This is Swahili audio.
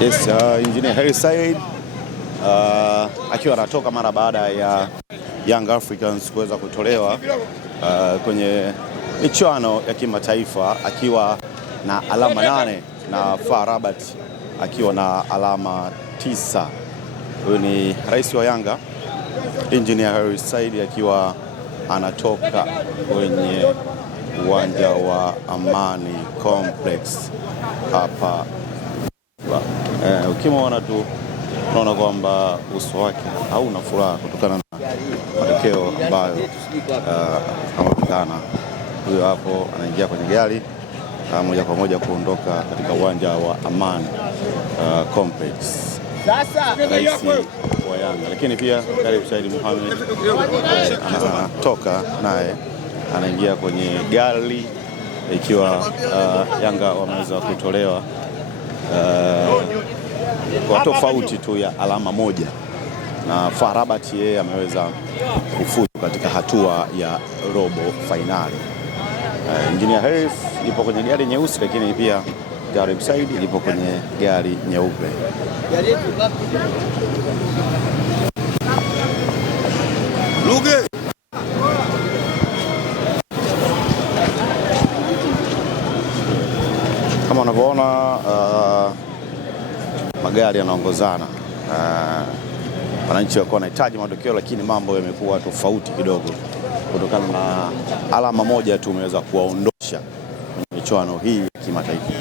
Yes, Engineer Hersi Said akiwa anatoka mara baada ya Young Africans kuweza kutolewa kwenye michuano ya kimataifa akiwa na alama 8 na FAR Rabat akiwa na alama 9. Huyu ni rais wa Yanga Engineer Hersi Said akiwa anatoka kwenye uwanja wa Amani Complex hapa. Ukimwona tu unaona kwamba uso wake hauna furaha kutokana na matokeo ambayo amepatikana. Huyo hapo anaingia kwenye gari moja kwa moja kuondoka katika uwanja wa Amani Complex. Rais wa Yanga, lakini pia Karim Said Mohamed anatoka naye anaingia kwenye gari ikiwa Yanga wameweza kutolewa kwa tofauti tu ya alama 1 na FAR Rabat yeye ameweza kufuzu katika hatua ya robo finali. Engineer Hersi ipo kwenye gari nyeusi, lakini pia Karim Said ipo kwenye gari nyeupe. Kama unavyoona magari yanaongozana. Wananchi wako wanahitaji matokeo, lakini mambo yamekuwa tofauti kidogo kutokana na alama 1 tu umeweza kuwaondosha kwenye michuano hii ya kimataifa.